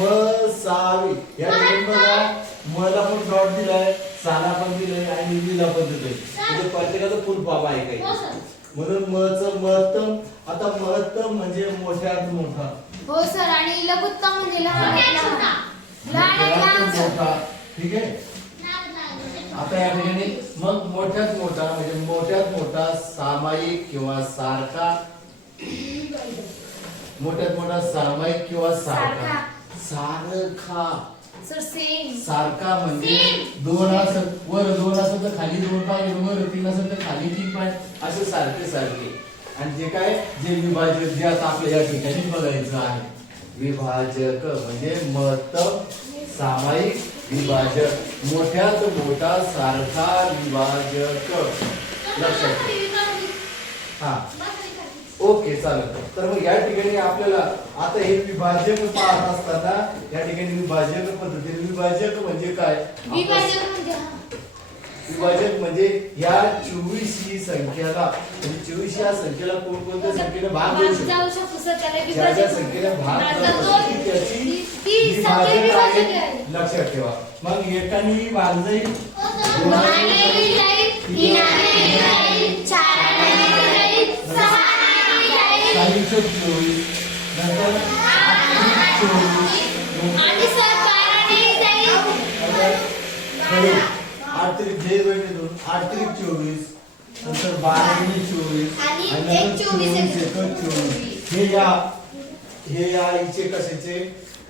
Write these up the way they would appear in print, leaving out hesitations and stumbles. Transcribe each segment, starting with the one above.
मसावी या ठिकाणी बघा मला पण डॉट दिलाय, साला पण दिलाय आणि लीला पण दिलाय. म्हणजे प्रत्येकाचं फुल फॉर्म आहे काही. म्हणून मचं महत्तम. आता महत्तम म्हणजे मोठ्यात मोठा. हो सर. आणि लघुत्तम म्हणजे लहानात मोठा. ठीक आहे. आता या ठिकाणी मग मोठ्यात मोठा म्हणजे मोठ्यात मोठा सामायिक किंवा सारखा. मोठ्यात मोठा सामायिक किंवा सारखा. सारखा सर सेम. सारखा म्हणजे दोन असत वर दोन असत तर खाली दोन पाय, वर तीन असत तर खाली तीन पाय, असे सारखे सारखे. आणि जे काय जे विभाजक जे आता आपल्या या ठिकाणी बघायचं आहे, विभाजक म्हणजे महत्तम सामायिक विभाजक, मोठ्यात मोठा सारखा विभाजक. लक्षात ठेवा. हा ओके चालेल. तर मग या ठिकाणी आपल्याला आता हे विभाजक पाहत असताना या ठिकाणी विभाजक पद्धतीने विभाजक म्हणजे काय? विभाजक म्हणजे या 24 ही संख्याला म्हणजे 24 या संख्येला कोणकोणत्या संख्येने भाग देऊ शकतो. ज्या संख्येला भाग त्याची विभाजक आहे. लक्षात ठेवा. मग एकाने भाग जाईल, दोनाने जाईल, तीनाने जाईल, चाराने जाईल, सहाने जाईल, 24 नंतर 24 आणि सर 12ने जाईल. 8 त्रिक 24 नंतर 12 24 आणि नंतर 24 हे या इचे कशाचे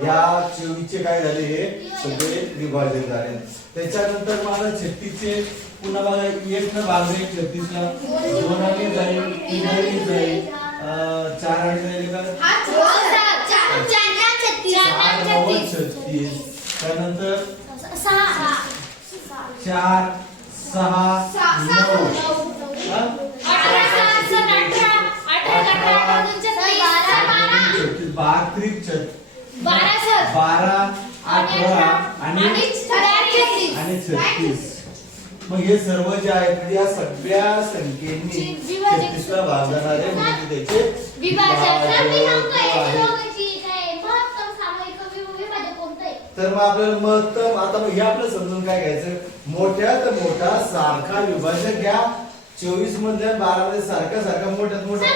या 24 चे काय झाले हे सगळे विभाजन झाले. त्याच्यानंतर मला 36 चे पुन्हा बघा 1 न भागले 36 ला 2 ने जाईल 3 ने जाईल 4 ने जाईल का 36 त्यानंतर 4 6 9 12 18 आणि 36. मग हे सर्व जे आहेत या सगळ्या संख्येनी 36 ला भागणारे म्हणजे त्याचे विभाजक आहे. तर मग आपल्याला महत्तम आता हे आपलं समजून काय घ्यायचं, मोठ्यात मोठा सारखा विभाजक घ्या. 24 मधल्या 12 मध्ये सारखा सारखा मोठ्यात मोठा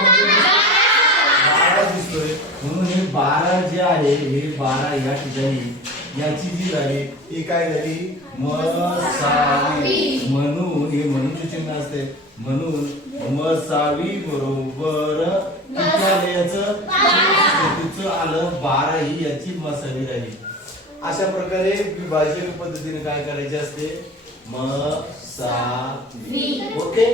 12 दिसतोय. म्हणून हे 12 जे आहे हे 12 या ठिकाणी याची जी झाली ती काय झाली मसावी. म्हणून हे म्हणूनचे चिन्ह असते. म्हणून मसावी बरोबर याचं आलं 12 ही याची मसावी झाली. अशा प्रकारे विभाजक पद्धतीने काय करायचे असते मसावी. ओके.